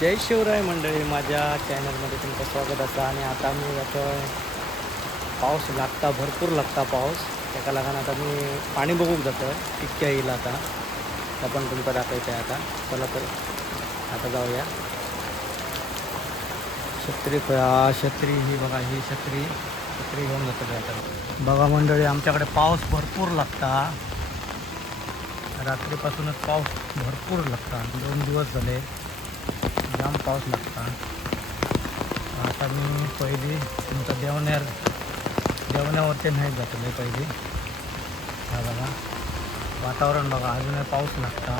जय शिवराय मंडळी, माझ्या चॅनलमध्ये तुमचं स्वागत असा. आणि आता मी जातो पाऊस लागता, भरपूर लागता पाऊस. त्याका लागून आता मी पाणी बघूक जातो आहे कितक्या येईल आता. त्या पण तुमका दाखवायचं आहे आता. चला तर आता जाऊया. छत्री ही बघा, ही छत्री घेऊन जातो आहे आता. बघा मंडळी, आमच्याकडे पाऊस भरपूर लागता. रात्रीपासूनच पाऊस भरपूर लागता. 2 दिवस झाले जाम पाऊस लागता. आता मी पहिली तुमचा देवण्यावरती नाही जातो मी पहिली. हा बघा वातावरण बघा, अजूनही पाऊस लागता.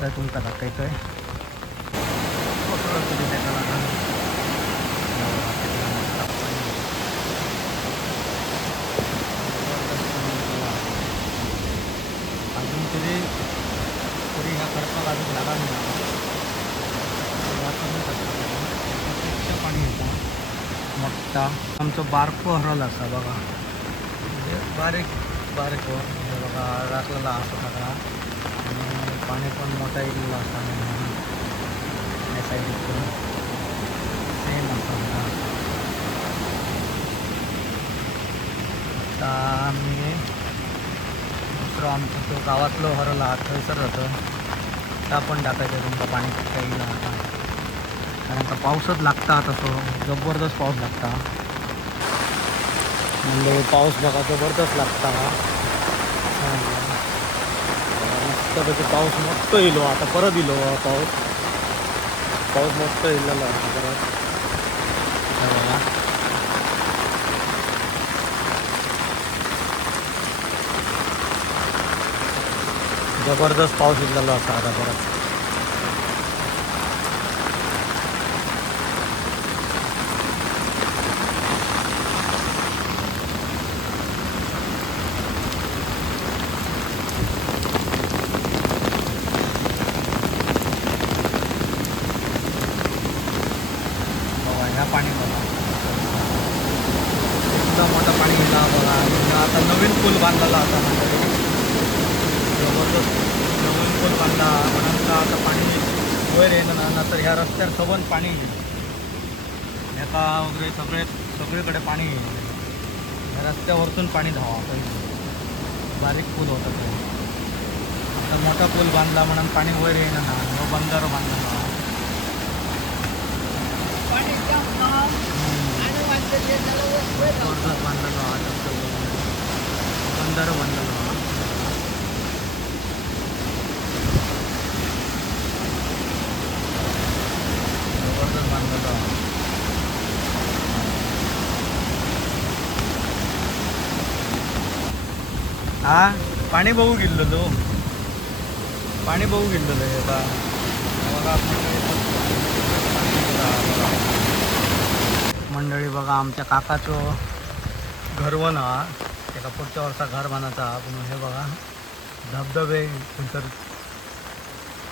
तर तुमचा दाखवायचं आहे अजून तरी ह्या खडकाला अजून लागा नाही. पाणी येतं मोठा. आमचं बारको हरवलं असा बघा, म्हणजे बारीक हो हे बघा राखलेला असं सगळा. आणि पाणी पण मोठा येईल असा या साईडचं सेम असा. आता मी दुसरं आमचं तो गावातलं हरवला थंयसर होतं, त्या पण टाकायचं तुमचं पाणी किती येईल आता. कारण का पाऊसच लागता आता, तो जबरदस्त पाऊस लागता. म्हणजे पाऊस बघा जबरदस्त लागता. मस्तपैकी पाऊस मोठं येलो आता, परत येलो पाऊस मोठं येलेला परत. जबरदस्त पाऊस येलेला असा आता परत. पाणी बघा एकदम मोठं पाणी गेला बघा. आता नवीन पूल बांधलेला होता म्हणजे जबरदस्त नवीन पूल बांधला म्हणून आता पाणी वर येणं ना, तर ह्या रस्त्यावर सबंध पाणी येईल. एका वगैरे सगळीकडे पाणी येईल. ह्या रस्त्यावरतून पाणी धावा पहिले बारीक पूल होता तो. आता मोठा पूल बांधला म्हणून पाणी वर येणं ना, बंधारा बांधला बंधारा बांधलेला जबरदस्त बांधलेला. हा पाणी बघू गेलेलो, पाणी बघू गेलेलो आहे बघा मंडळी. बघा आमच्या काकाचं घरवण हा, त्याला पुढच्या वर्षा घर बांधायचा. पण हे बघा धबधबे नंतर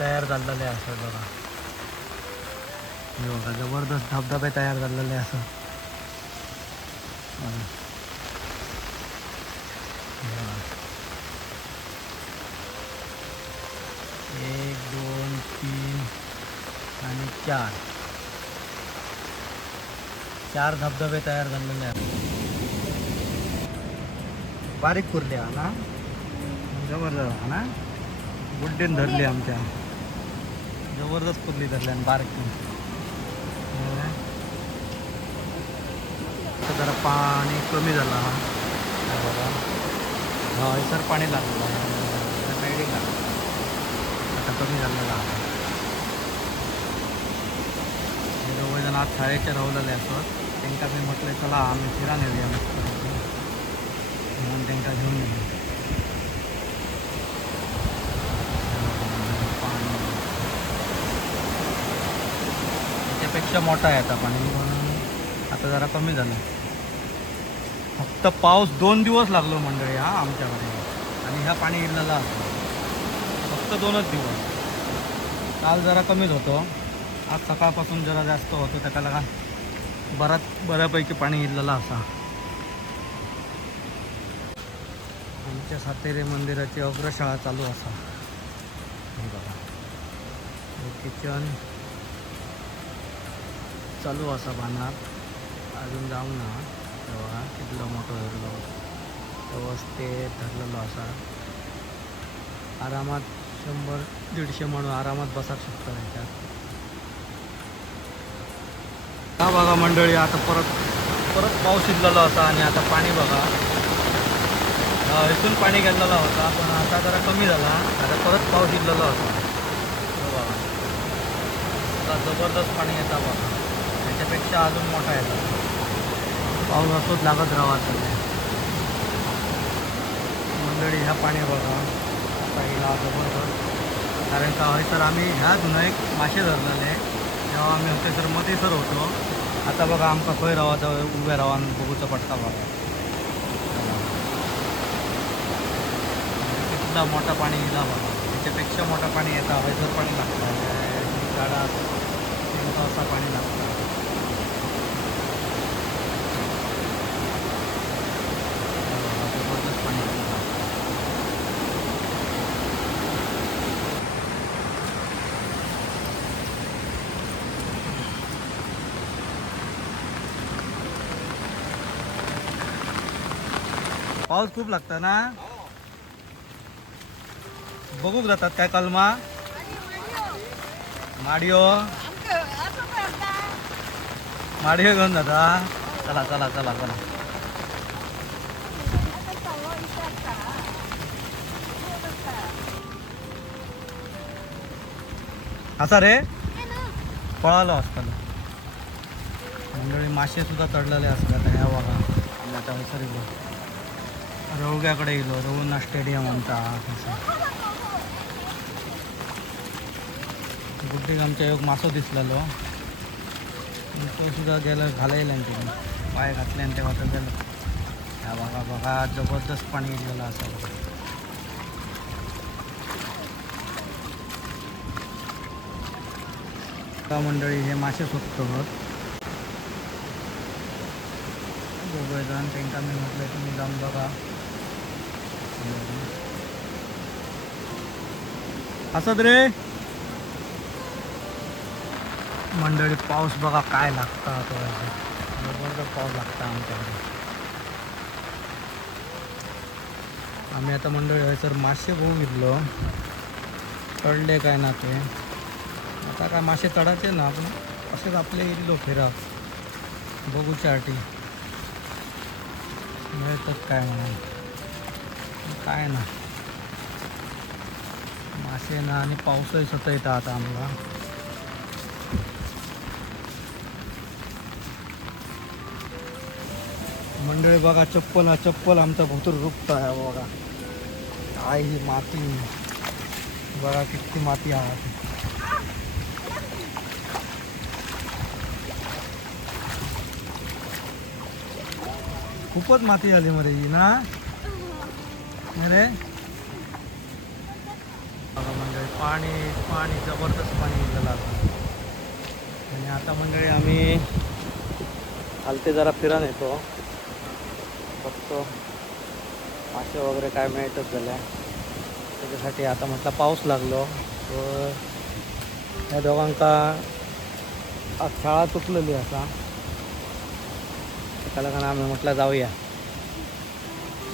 तयार झालेले असतात बघा. हे बघा जबरदस्त धबधबे तयार झालेले असं. 1 2 3 आणि 4 धबधबे तयार झालेले आहेत. बारीक कुर्ल्या ना, जबरदस्त ना, गुड्डीन धरली आमच्या, जबरदस्त कुर्ली धरल्या आणि बारीक. जरा पाणी कमी झाला बघा. हा सर पाणी लागलं साईडिंग लागलं, आता कमी झालेला आहे. हे दोघंजण आज शाळेच्या राहलेले असत. त्यांना मी म्हटलं चला आम्ही फिरा नेऊया मस्त म्हणून त्यांना घेऊन गेलो. पाणी त्याच्यापेक्षा मोठा आहे आता पाणी, म्हणून आता जरा कमी झालं. फक्त पाऊस 2 दिवस लागलो मंडळी हा आमच्याकडे, आणि ह्या पाणी इरलेला असतो फक्त 2च दिवस. काल जरा कमीच होतो, आज सकाळपासून जरा जास्त होतो. त्याला लगा बऱ्यापैकी पाणी इरलेला असा. आमच्या सातेरी मंदिराची अग्रशाळा चालू असा. हे बघा किचन चालू असा बांधणार अजून जाऊन ना तेव्हा कितलो मोठो धरलो तेव्हाच ते धरलेलो असा आरामात 100-150 म्हणून आरामात बसाक शकता त्याच्यात. हा बघा मंडळी आता परत पाऊस शिरलेला होता आणि आता पाणी बघा इथून पाणी गेलेला होता पण आता जरा कमी झाला. आता परत पाऊस शिरलेला होता बघा आता जबरदस्त पाणी येतं बघा त्याच्यापेक्षा अजून मोठा येतो. पाऊस असंच लागत राहा सगळ्या मंडळी. ह्या पाणी बघा आता हिला जबरदस्त कारण का हयसर आम्ही ह्याच एक मासे धरलेले तेव्हा आम्ही होते सर मथेसर होतो. आता बघा आमका खंय रावायचं उभ्या रावान बघूचं पडता बघा कितला मोठा पाणी येला बघा त्याच्यापेक्षा मोठा पाणी येतं हयसर पाणी लागतं गाडा असा पाणी लागतं. जबरदस्त पाणी येतं. पाऊस खूप लागता ना बघूक जातात काय कलमा माडिओ माडिओ घेऊन जाता. चला चला चला चला असा रे पळालो असताना मंडळी मासे सुद्धा चढलेले असतात. ह्या बघा आम्ही आता सरी रवग्याकडे गेलो रवुना स्टेडियम आमचा गुड्डीक आमच्या एक मासो दिसलेलो तो सुद्धा गेलो घालायला तिने पाय घातले आणि तेव्हा तर गेलो. ह्या बघा बघा जबरदस्त पाणी गेलेलं असेल. मंडळी हे मासे स्वस्त बघूया जाऊन त्यांना मी म्हटलं तुम्ही जाऊन बघा असत रे मंडळी. पाऊस बघा काय लागता जबरदस्त पाऊस लागता आमच्याकडे. आम्ही आता मंडळी सर मासे बघून घेतलो चढले काय ना ते आता काय मासे चढायचे ना आपण असेच आपले येलो फिरा बघूच्यासाठी मिळतात काय म्हणून काय ना मासे ना आणि पाऊसही स्वतः येतं आता आम्हाला. मंडळी बघा चप्पल आमचा भोतूर रुपता आहे बघा काय ही माती बघा किती माती आहे. खूपच माती झाली मध्ये ही ना अरे बघा मंडळी पाणी जबरदस्त पाणी गेलेलं आता. आणि आता मंडळी आम्ही खालते जरा फिरून येतो बघतो मासे वगैरे काय मिळतच झाल्या त्याच्यासाठी. आता म्हटलं पाऊस लागलो तर या दोघांका आज शाळा चुकलेली असा त्याला कारण आम्ही म्हटलं जाऊया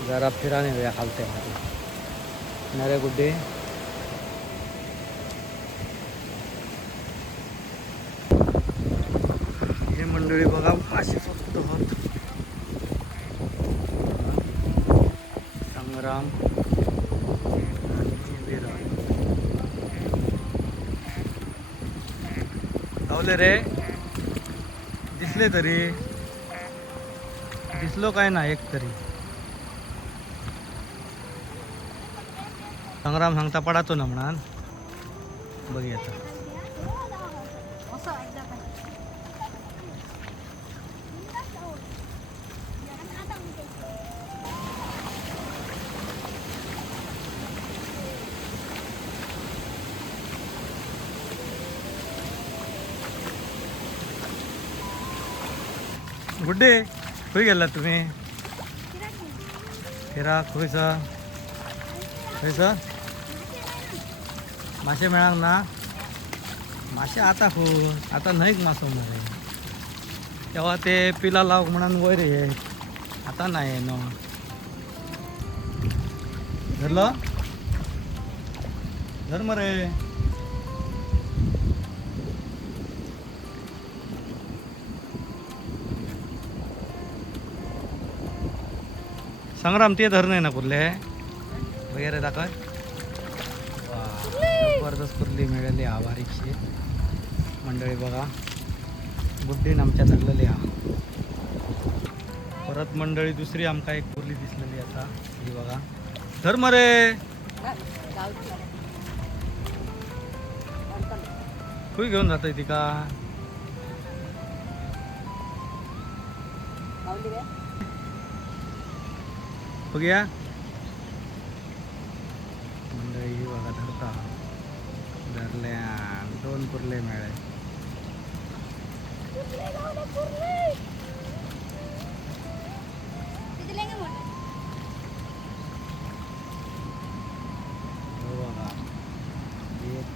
जरा फिराने येऊया खालते नरे गुड्डे. हे मंडळी बघा मासे स्वस्त होत संग्राम आणि विराट लावले रे दिसले तरी दिसलो काय ना एक तरी. संग्राम सांगता पडातो ना म्हणान बघी आता गुड्डे खंय गेला तुम्ही फिरा खंयसर खंयसर मासे मेळाक ना मासे आता खूप आता न्हंयक मासो मरे तेव्हा ते पिला लाव म्हणून वयर हे आता नाही न धरलं धर मरे संग्राम ते धर नाही ना कुर्ले वगैरे दाखव जबरदस्त कुर्ली मिळाली हा बारीकशी मंडळी बघा बुड्डीन आमच्या लागलेली हा परत मंडळी दुसरी आमका एक कुर्ली दिसलेली आता ही बघा धर मरे खुई घेऊन जातोय ती का बघूया मंडळी ही बघा धरता धरल्या 2 कुर्ले मिळाले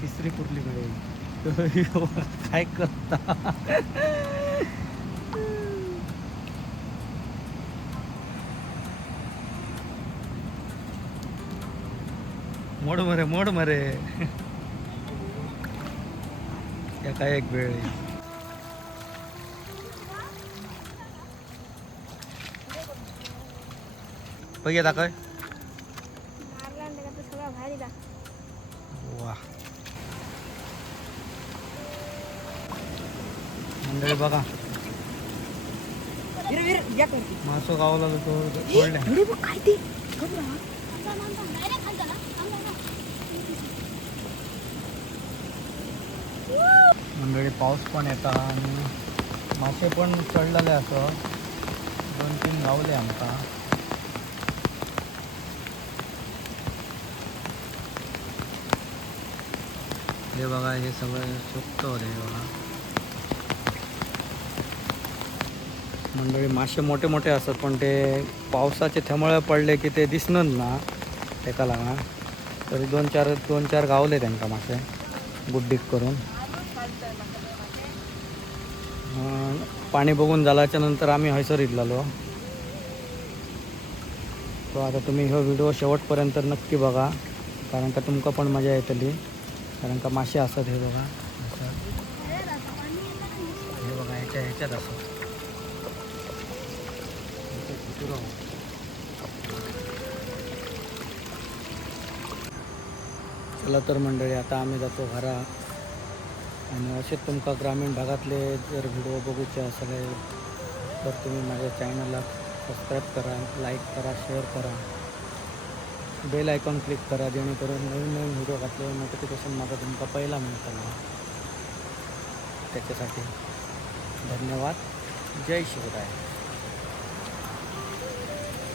तिसरी कुर्ली मिळेल काय करता मोड मरे या काय एक वेळ बघूया दाखव वा मंडळी बघा मासो गावला तो मंडळी पाऊस पण येता आणि मासे पण चढलेले असं 2-3 गावले आमका हे बघा हे सगळं सुकतं रे बघा मंडळी मासे मोठे मोठे असतात पण ते पावसाचे थेंबळे पडले की ते दिसणार ना एका लागणार तरी 2-4 गावले त्यांना मासे बुड्डीक करून पाणी बघून झाल्याच्या नंतर आम्ही हैसर इथलो तो आता तुम्ही हा व्हिडिओ शेवटपर्यंत नक्की बघा कारण का तुमका पण मजा येतली कारण का मासे असतात हे बघा हे बघा ह्याच्यात असतात चला तर मंडळी आता आम्ही जातो घरा आणि असे तुमका ग्रामीण भागातले जर व्हिडिओ बघूचे असले तर तुम्ही माझ्या चॅनलला सबस्क्राईब करा लाईक करा शेअर करा बेल आयकॉन क्लिक करा जेणेकरून नवीन व्हिडिओ घातले नोटिफिकेशन माझा तुमका पहिला मिळतं त्याच्यासाठी धन्यवाद जय शिवराय